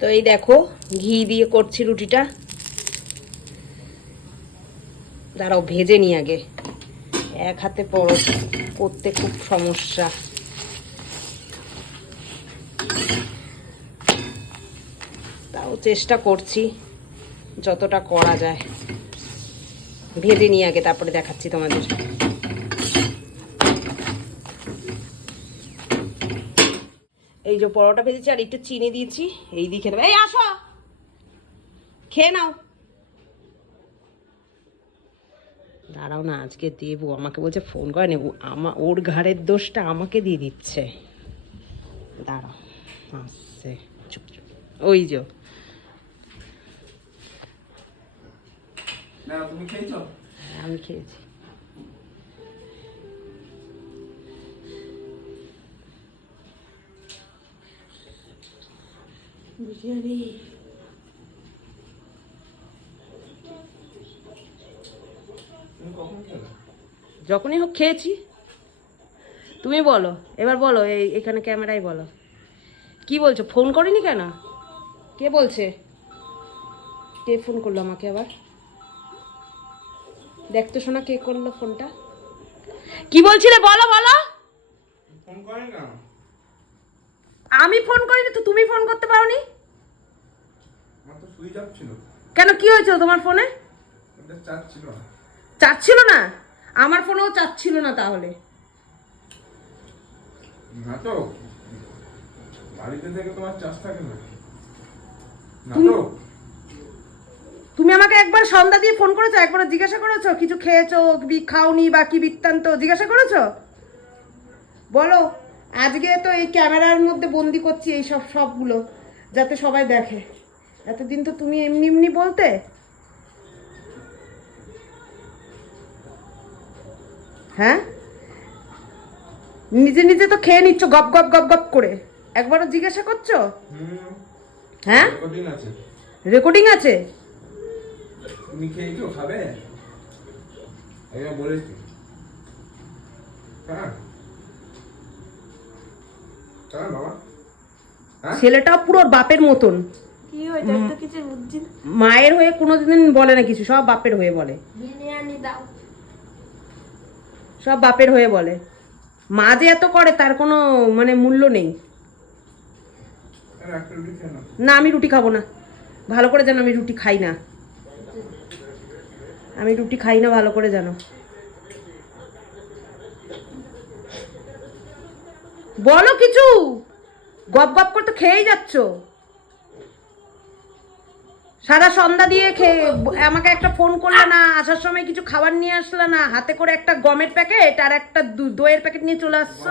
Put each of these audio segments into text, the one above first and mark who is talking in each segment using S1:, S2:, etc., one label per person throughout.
S1: তো এই দেখো, ঘি দিয়ে করছি রুটিটা। দাঁড়াও, ভেজে নি আগে। এক হাতে পরো করতে খুব সমস্যা। তাও চেষ্টা করছি, যতটা করা যায়। ভেজে নিয়ে আগে, তারপরে দেখাচ্ছি তোমাদের। এই যে পরোটা ভেজেছি আর একটু চিনি দিয়েছি এই দিয়ে হবে। এই আসো। খেয়ে নাও। দাঁড়াও না আজকে দেবো আমাকে বলছে ফোন করে নেব আমা ওর ঘাড়ের দোষটা আমাকে দিয়ে দিচ্ছে। দাঁড়াও আসছে। চুপ চুপ। ওই যে। হ্যাঁ, আমি খেয়েছি। যখনই হোক খেয়েছি। তুমি বলো এবার বলো এই এখানে ক্যামেরায় বলো। কি বলছো ফোন করিনি কেন? কে বলছে? কে ফোন করল আমাকে আবার? দেখতো শোনা কে করল ফোনটা? কি বলছিলে বলো বলো।
S2: ফোন করে না
S1: আমি ফোন করিনি তো তুমি ফোন করতে পারোনি?
S2: ছিল।
S1: কেন কি হয়েছিল তোমার ফোনে?
S2: চার্জ ছিল না।
S1: আমার ফোনেও চাচ্ছিল না তাহলে।
S2: না তো। বাড়িতে থেকে তোমার চার্জ থাকে না। না
S1: তুমি- আমাকে একবার সন্ধ্যা দিয়ে ফোন করেছ একবার জিজ্ঞাসা করেছ কিছু খেয়েছো খাওনি বা কি বৃত্তান্ত জিজ্ঞাসা করেছ? বলো। আজকে তো এই ক্যামেরার মধ্যে বন্দি করছি এই সব সবগুলো যাতে সবাই দেখে। এতদিন তো তুমি এমনি এমনি বলতে? হ্যাঁ? নিজে নিজে তো খেয়ে নিচ্ছ গপ গপ গপ গপ করে। একবারও জিজ্ঞাসা করছ? হ্যাঁ? রেকর্ডিং আছে।
S2: তুমি খাবে? বলেছি। হ্যাঁ?
S1: ছেলেটা পুরো বাপের মতন। মায়ের হয়ে কোনোদিন বলে না কিছু সব বাপের হয়ে বলে। সব বাপের হয়ে বলে। মা যে এত করে তার কোনো মানে মূল্য নেই। না আমি রুটি খাব না। ভালো করে জানো আমি রুটি খাই না। আমি রুটি খাই না ভালো করে জানো বলো কিছু। গপ গপ করে তো খেয়েই যাচ্ছ? সারা সন্ধ্যা দিয়ে খেয়ে আমাকে একটা ফোন করলে না আসার সময় কিছু খাবার নিয়ে আসলে না হাতে করে একটা গমের প্যাকেট আর একটা দইয়ের প্যাকেট নিয়ে চলে আসছো?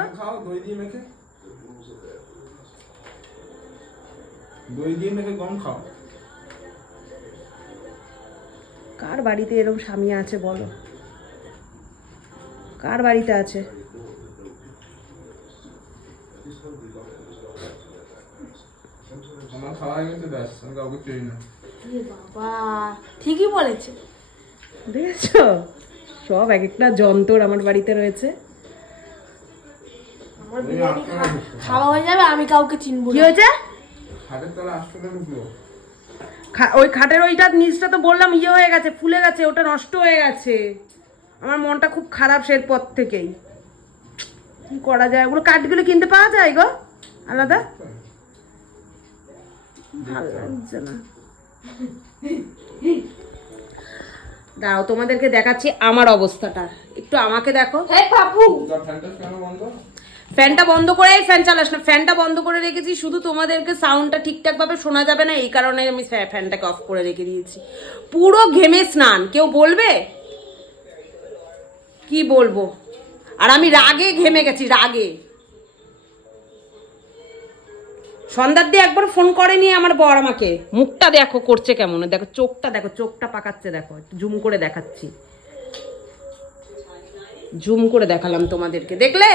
S2: দই দিয়ে মেখে। গম খাও।
S1: কার বাড়িতে এরকম স্বামী আছে বলো? কার বাড়িতে আছে?
S2: আমার খাওয়া হয়ে গেছে ব্যাস আমি কাউকে চাই না।
S3: বাবা ঠিকই বলেছে।
S1: দেখেছ? সব এক একটা যন্ত্র আমার বাড়িতে রয়েছে।
S3: আমার বিরিয়ানি খাওয়া হয়ে যাবে আমি কাউকে চিনবো
S1: কি হয়েছে?
S2: হাতের তলা ঢুকলো
S1: খা- ওই খাটের ওইটা নিচটা তো বললাম ইয়ে হয়ে গেছে ফুলে গেছে ওটা নষ্ট হয়ে গেছে। আমার মনটা খুব খারাপ সে পর থেকেই। কি করা যায়? ওগুলো কাঠগুলো কিনতে পাওয়া যায় গো? আলাদা? ভালো লাগছে না। দাঁড়াও তোমাদেরকে দেখাচ্ছি আমার অবস্থাটা। একটু আমাকে দেখো।
S3: হে বাবু!
S2: ফ্যানটা বন্ধ?
S1: ফ্যানটা করে ফ্যান চালাস না। ফ্যানটা বন্ধ করে রেখেছি শুধু তোমাদেরকে সাউন্ডটা ঠিকঠাক ভাবে শোনা যাবে না এই কারণে আমি ফ্যা- ফ্যানটাকে অফ করে রেখে দিয়েছি। পুরো ঘেমে স্নান। কেউ বলবে? কি বলব? আর আমি রাগে ঘেমে গেছি, রাগে। সন্ধ্যার দিয়ে একবার ফোন করেনি আমার বর আমাকে। মুখটা দেখো করছে কেমন, দেখো চোখটা দেখো, চোখটা পাকাচ্ছে দেখো জুম করে দেখাচ্ছি। জুম করে দেখালাম তোমাদেরকে, দেখলে?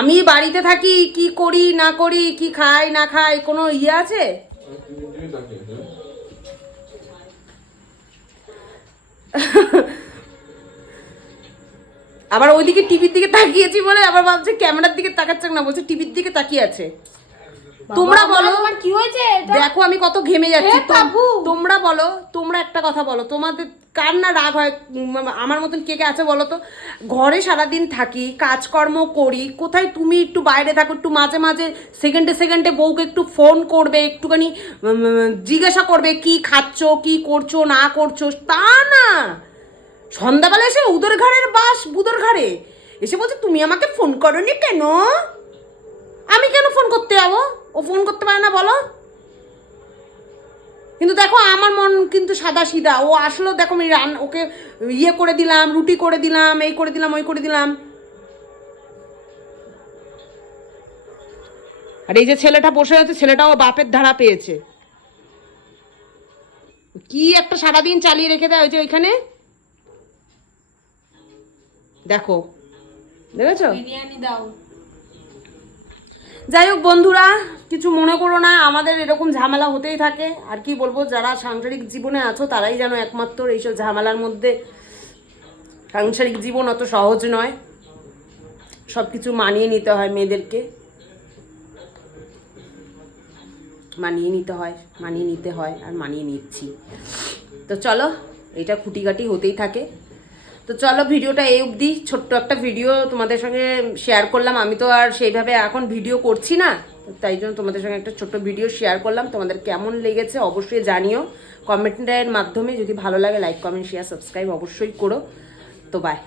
S1: আমি বাড়িতে থাকি, কি করি, না করি, কি খাই, না খাই, কোনো ইয়ে আছে? আবার ওইদিকে টিভির দিকে তাকিয়েছি বলে আবার ভাবছে ক্যামেরার দিকে তাকাচ্ছে না, বলছে টিভির দিকে তাকিয়ে আছে। তোমরা বলো।
S3: কি হয়েছে?
S1: দেখো আমি কত ঘেমে যাচ্ছি। তোমরা বলো তোমরা একটা কথা বলো। তোমাদের কার না রাগ হয়? আমার মতন কে কে আছে বলো তো? ঘরে সারাদিন থাকি কাজকর্ম করি কোথায় তুমি একটু বাইরে থাকো একটু মাঝে মাঝে সেকেন্ডে সেকেন্ডে বউকে একটু ফোন করবে একটুখানি জিজ্ঞাসা করবে কি খাচ্ছ কি করছ না করছ? তা না। সন্ধ্যাবেলা এসে উদর ঘাড়ের বাস বুদর ঘাড়ে এসে বলছে তুমি আমাকে ফোন করনি কেন? আমি কেন ফোন করতে যাব? ও ফোন করতে পারে না, বলো। কিন্তু দেখো, আমার মন কিন্তু সাদা সিধা। ও আসলো, দেখো, আমি রান ওকে ইয়ে করে দিলাম, রুটি করে দিলাম, এই করে দিলাম, ওই করে দিলাম। আর এই যে ছেলেটা বসে আছে, ছেলেটাও বাপের ধারা পেয়েছে। কি একটা সারাদিন চালিয়ে রেখে দেয় ওই যে ওইখানে? দেখো। দেখেছ?
S3: বিরিয়ানি দাও।
S1: যাই হোক বন্ধুরা, কিছু মনে করো না, আমাদের এরকম ঝামেলা হতেই থাকে। আর কি বলব, যারা সাংসারিক জীবনে আছো, তারাই যেন একমাত্র এইসব ঝামেলার মধ্যে। সাংসারিক জীবন অত সহজ নয়। সব কিছু মানিয়ে নিতে হয় মেয়েদেরকে। মানিয়ে নিতে হয়, মানিয়ে নিতে হয় আর মানিয়ে নিচ্ছি। তো চলো এটা খুঁটিকাটি হতেই থাকে। তো চলো ভিডিওটা এই অবধি। ছোট্ট একটা ভিডিও তোমাদের সঙ্গে শেয়ার করলাম। আমি তো আর সেইভাবে এখন ভিডিও করছি না। তাই জন্য তোমাদের সঙ্গে একটা ছোট্ট ভিডিও শেয়ার করলাম। তোমাদের কেমন লেগেছে অবশ্যই জানিও। কমেন্টের মাধ্যমে যদি ভালো লাগে লাইক কমেন্ট শেয়ার সাবস্ক্রাইব অবশ্যই করো। তো বাই